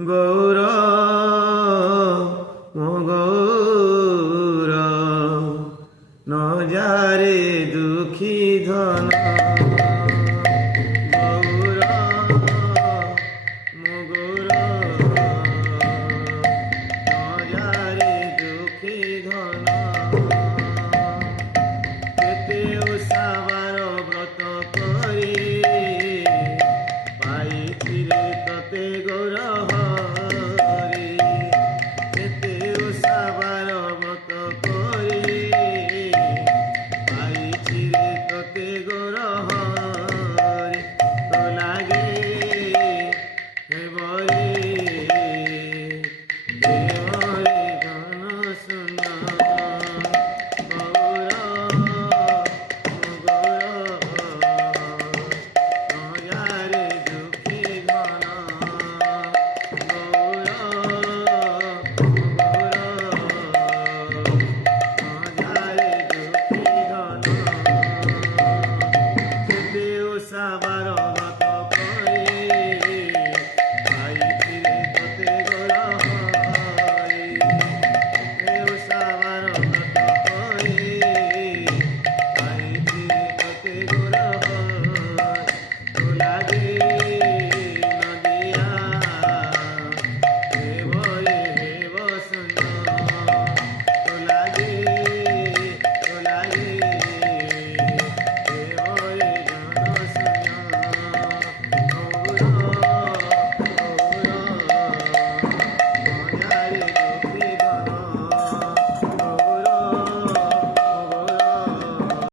গৌর গৌর ন যারে দুঃখী ধন গৌর গৌর ন যারে দুঃখী ধন কেতে ওষাবার ব্রত করি পাইছিলে ততে গৌর হরি কেতে ওষাবার ব্রত করি পাইছিলে ততে গৌর হরি তো লাগে হেবরে দেবরে গান শুনা গৌর নয়ারে দুঃখী ধন গৌর নয়ারে দুঃখী ধন কেতে ওষাবার ব্রত করি